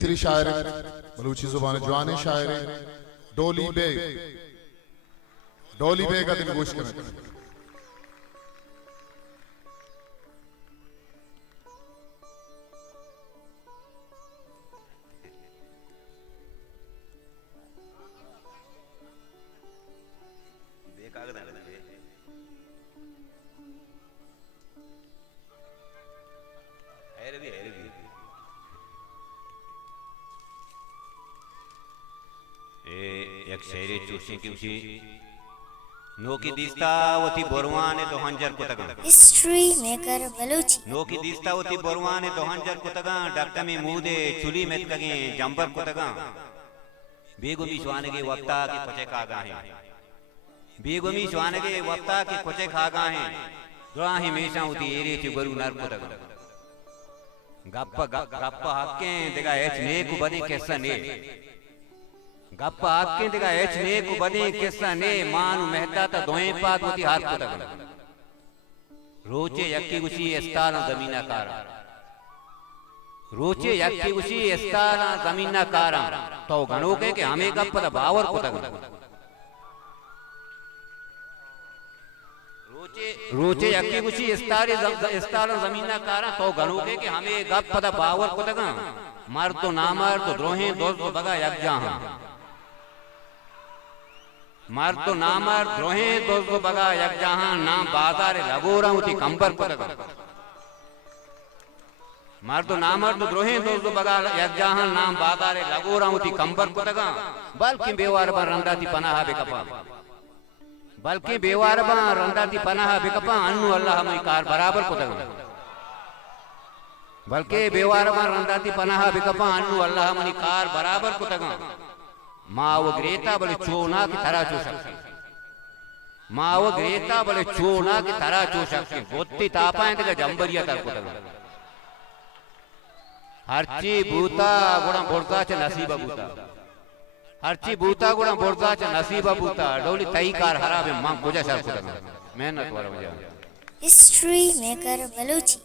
तीसरी शायरी बलूची जुबान जवानी शायरी डोली बेग का दिल गोश करें। एक शेरे चूसी की उसी नो की दिस्ता वती बोरवाने तो हंजर को तगा हिस्ट्री मेकर बलूची नो की दिस्ता वती बोरवाने तो हंजर को तगा डॉक्टर में मुदे चुली में तगे जंबर को तगा बेगुमी स्वाने के वक्ता के पचे खागा है बेगुमी स्वाने के वक्ता के पचे खागा है द्राही मेशा उती एरे ची गुरु नर को तगा गप्पा हक्के देगा एच ने को बने कैसा ने गप्पा आपके दिखा एच ने को बने किस्सा ने मानु मेहता ता दोए पात होती हाथ को तक रोचे यक्की उसी एस्ताना जमीना कारा रोचे यक्की उसी एस्ताना जमीना कारा तो गणो के हमें गप्पा ता बावर को तक रोचे यक्की उसी एस्ताना जमीना कारा तो गणो के हमें गप्पा ता बावर को तक मर तो ना मर तो द्रोहे दोस्त बगा यक जहां मर तो ना मर द्रोहे दोस्त बगा यक जहां ना बाजार लगोरा उती कंबर को तक मर तो ना मर तो द्रोहे दोस्त बगा यक जहां ना बाजार लगोरा उती कंबर को तक बल्कि बेवार बा रंदाती पनाह बेकपा बल्कि बेवार बा रंदाती पनाह बेकपा अन्नु अल्लाह मई कार बराबर को तक बल्कि बेवार बा रंदाती पनाह बेकपा अन्नु अल्लाह मई कार बराबर को तक माँ वो ग्रेता बोले चोना की तरह चो सकते माँ वो ग्रेता बोले चोना की तरह चो सकते बोत्ती तापाएं तक जंबरिया कर को तक हरची बूता गुणा बोलता च नसीबा बूता हरची बूता गुणा बोलता च नसीबा बूता डोली तई कार हरा बे मां गुजा सर को तक मेहनत वाला मजा हिस्ट्री मेकर बलूची